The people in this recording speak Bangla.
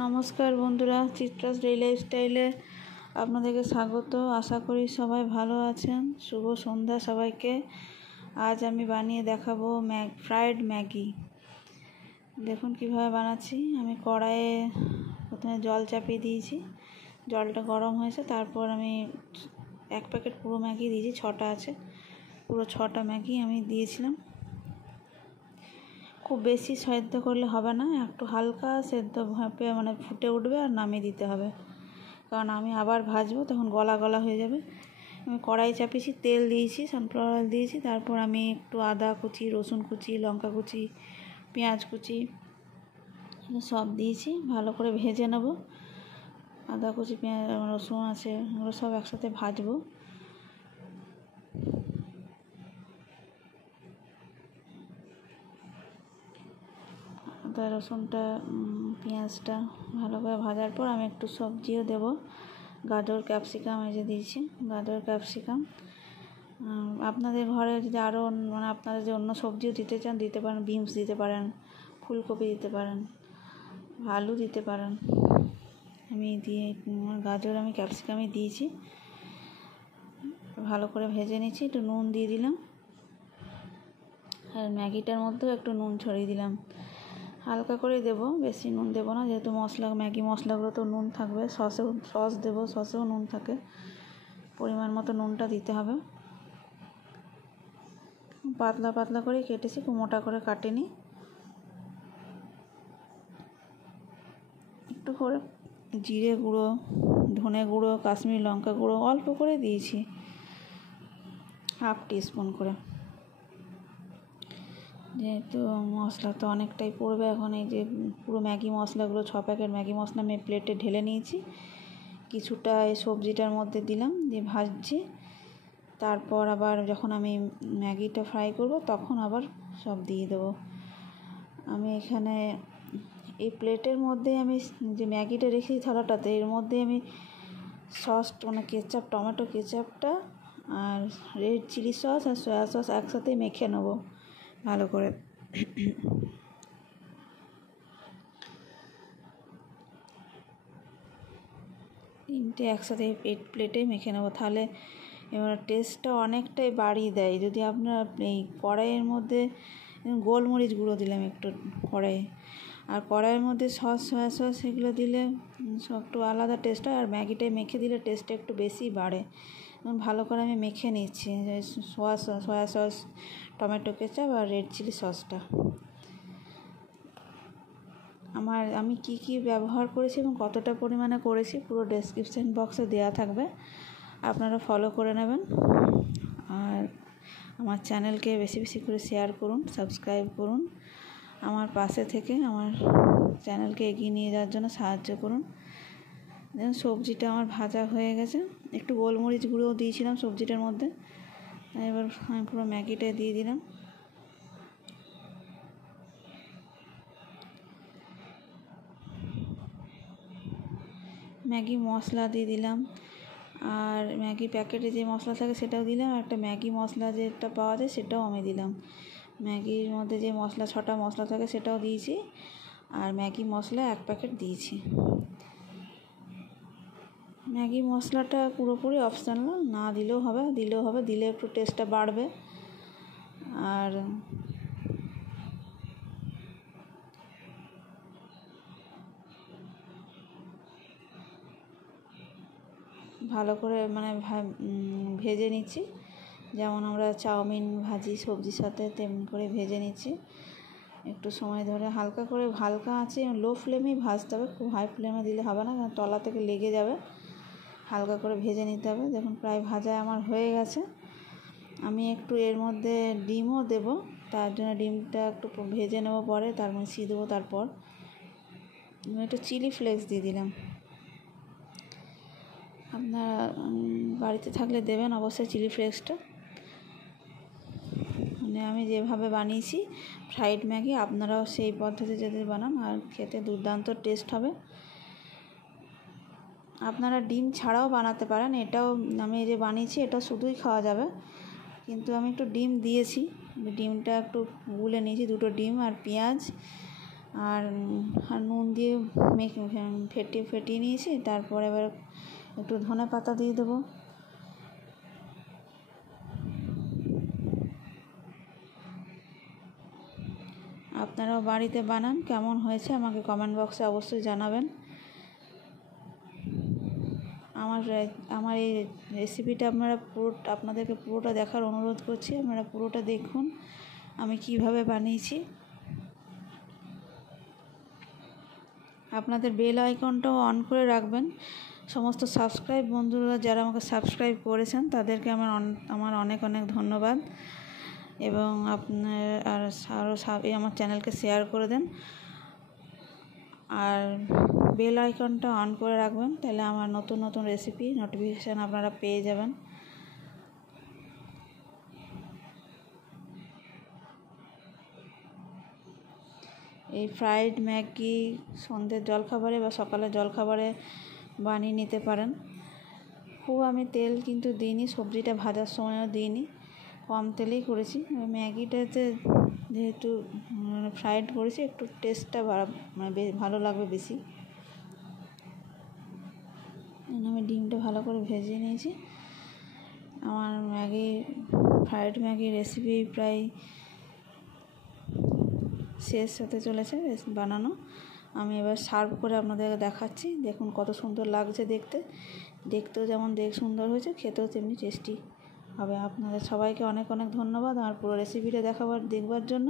নমস্কার বন্ধুরা, চিত্রাস ডেইলি লাইফস্টাইলে আপনাদেরকে স্বাগত। আশা করি সবাই ভালো আছেন। শুভ সন্ধ্যা সবাইকে। আজ আমি বানিয়ে দেখাবো ফ্রাইড ম্যাগি। দেখুন কিভাবে বানাচ্ছি। আমি কড়াইয়ে প্রথমে জল চাপিয়ে দিয়েছি, জলটা গরম হয়েছে। তারপর আমি এক প্যাকেট পুরো ম্যাগি দিয়েছি, 6টা আছে, পুরো 6টা ম্যাগি আমি দিয়েছিলাম। খুব বেশি সেদ্ধ করলে হবে না, একটু হালকা সেদ্ধ ভাপে মানে ফুটে উঠবে আর নামিয়ে দিতে হবে, কারণ আমি আবার ভাজবো, তখন গলা গলা হয়ে যাবে। আমি কড়াই চাপিয়েছি, তেল দিয়েছি, সানফ্লাওয়ার অয়েল দিয়েছি। তারপর আমি একটু আদা কুচি, রসুন কুচি, লঙ্কা কুচি, পেঁয়াজ কুচি সব দিয়েছি। ভালো করে ভেজে নেব। আদা কুচি, পেঁয়াজ, রসুন আছে, ওগুলো সব একসাথে ভাজবো। আদা রসুনটা, পেঁয়াজটা ভালো করে ভাজার পর আমি একটু সবজিও দেব। গাজর, ক্যাপসিকাম এই যে দিয়েছি, গাজর, ক্যাপসিকাম। আপনাদের ঘরে যদি আরও মানে আপনারা যে অন্য সবজিও দিতে চান দিতে পারেন। বিনস দিতে পারেন, ফুলকপি দিতে পারেন, আলু দিতে পারেন। আমি দিয়ে গাজর, আমি ক্যাপসিকামই দিয়েছি। ভালো করে ভেজে নিচ্ছি। একটু নুন দিয়ে দিলাম, আর ম্যাগিটার মধ্যেও একটু নুন ছড়িয়ে দিলাম। হালকা করে দেব, বেশি নুন দেবো না, যেহেতু ম্যাগি মশলাগুলো তো নুন থাকবে। সস দেবো, সসেও নুন থাকে। পরিমাণ মতো নুনটা দিতে হবে। পাতলা পাতলা করে কেটেছি, খুব মোটা করে কাটিনি। একটু করে জিরে গুঁড়ো, ধনে গুঁড়ো, কাশ্মীরি লঙ্কা গুঁড়ো অল্প করে দিয়েছি, 1/2 টিস্পুন করে। যেহেতু মশলা তো অনেকটাই পড়বে এখন, এই যে পুরো ম্যাগি মশলাগুলো 6 প্যাকেট ম্যাগি মশলা আমি প্লেটে ঢেলে নিয়েছি। কিছুটা এই সবজিটার মধ্যে দিলাম, দিয়ে ভাজছি। তারপর আবার যখন আমি ম্যাগিটা ফ্রাই করব তখন আবার সব দিয়ে দেবো। আমি এখানে এই প্লেটের মধ্যে আমি যে ম্যাগিটা রেখেছি থালাটাতে, এর মধ্যে আমি সস মানে কেচাপ, টমেটো কেচাপটা আর রেড চিলি সস আর সয়া সস একসাথে মেখে নেবো ভালো করে। তিনটে একসাথে প্লেটে মেখে নেবো, তাহলে এবার টেস্টটা অনেকটাই বাড়িয়ে দেয়। যদি আপনার এই কড়াইয়ের মধ্যে গোলমরিচ গুঁড়ো দিলাম একটু কড়াইয়ে, আর কড়াইয়ের মধ্যে সয়া সস এগুলো দিলে একটু আলাদা টেস্ট হয়, আর ম্যাগিটাই মেখে দিলে টেস্টটা একটু বেশি বাড়ে। ভালো করে আমি মেখে নিচ্ছি সয়া সস, টমেটো কেচাপ আর রেড চিলি সসটা। আমি কি ব্যবহার করেছি এবং কতটা পরিমাণে করেছি পুরো ডেসক্রিপশন বক্সে দেওয়া থাকবে, আপনারা ফলো করে নেবেন। আর আমার চ্যানেলকে বেশি বেশি করে শেয়ার করুন, সাবস্ক্রাইব করুন। আমার পাশে থেকে আমার চ্যানেলকে এগিয়ে নিয়ে যাওয়ার জন্য সাহায্য করুন। দেখুন সবজিটা আমার ভাজা হয়ে গেছে। একটু গোলমরিচ গুঁড়োও দিয়েছিলাম সবজিটার মধ্যে। এবার আমি পুরো ম্যাগিটা দিয়ে দিলাম। ম্যাগি মশলা দিয়ে দিলাম, আর ম্যাগি প্যাকেটে যে মশলা থাকে সেটাও দিলাম। একটা ম্যাগি মশলা যেটা পাওয়া যায় সেটাও আমি দিলাম। ম্যাগির মধ্যে যে মশলা 6টা মশলা থাকে সেটাও দিয়েছি, আর ম্যাগি মশলা 1 প্যাকেট দিয়েছি। ম্যাগি মশলাটা পুরোপুরি অপশনাল, না দিলেও হবে, দিলে একটু টেস্টটা বাড়বে। আর ভালো করে মানে ভেজে নিচ্ছি, যেমন আমরা চাউমিন ভাজি সবজির সাথে তেমনি করে ভেজে নিচ্ছি। একটু সময় ধরে হালকা আছে, লো ফ্লেমেই ভাজতে হবে, খুব হাই ফ্লেমে দিলে হবে না, কারণ তলা থেকে লেগে যাবে। হালকা করে ভেজে নিতে হবে। দেখুন প্রায় ভাজা আমার হয়ে গেছে। আমি একটু এর মধ্যে ডিমও দেব, তার জন্য ডিমটা একটু ভেজে নেব, পরে তার মধ্যে দেবো। তারপর আমি একটু চিলি ফ্লেক্স দিয়ে দিলাম। আপনারা বাড়িতে থাকলে দেবেন অবশ্যই চিলি ফ্লেক্সটা। মানে আমি যেভাবে বানিয়েছি ফ্রাইড ম্যাগি, আপনারাও সেই পদ্ধতি যদি বানান, আর খেতে দুর্দান্ত টেস্ট হবে। আপনারা ডিম ছাড়াও বানাতে পারেন। এটাও আমি যে বানিয়েছি এটা শুধুই খাওয়া যাবে, কিন্তু আমি একটু ডিম দিয়েছি। ডিমটা একটু গুলে নিয়েছি, 2টো ডিম আর পেঁয়াজ আর নুন দিয়ে ফেটিয়ে নিয়েছি। তারপর এবার একটু ধনে পাতা দিয়ে দেবো। আপনারাও বাড়িতে বানান, কেমন হয়েছে আমাকে কমেন্ট বক্সে অবশ্যই জানাবেন। আমার এই রেসিপিটা আপনাদেরকে পুরোটা দেখার অনুরোধ করছি। আপনারা পুরোটা দেখুন আমি কিভাবে বানিয়েছি। আপনাদের বেল আইকনটাও অন করে রাখবেন। সমস্ত সাবস্ক্রাইব বন্ধুরা যারা আমাকে সাবস্ক্রাইব করেছেন তাদেরকে আমার অনেক অনেক ধন্যবাদ। এবং আরও আমার চ্যানেলকে শেয়ার করে দেন আর বেল আইকনটা অন করে রাখবেন, তাহলে আমার নতুন নতুন রেসিপি নোটিফিকেশান আপনারা পেয়ে যাবেন। এই ফ্রাইড ম্যাগি সন্ধ্যের জলখাবারে বা সকালের জলখাবারে বানিয়ে নিতে পারেন। খুব আমি তেল কিন্তু দিইনি, সবজিটা ভাজার সময়ও দিইনি, কম তেলেই করেছি। ম্যাগিটাতে যেহেতু ফ্রাইড করেছি একটু টেস্টটা ভালো লাগবে বেশি। আমি ডিমটা ভালো করে ভেজে নিয়েছি। আমার ফ্রাইড ম্যাগি রেসিপি প্রায় শেষ হতে চলেছে বানানো। আমি এবার সার্ভ করে আপনাদেরকে দেখাচ্ছি। দেখুন কত সুন্দর লাগছে দেখতেও যেমন সুন্দর হয়েছে, খেতেও তেমনি টেস্টি হবে। আপনাদের সবাইকে অনেক অনেক ধন্যবাদ আমার পুরো রেসিপিটা দেখবার জন্য।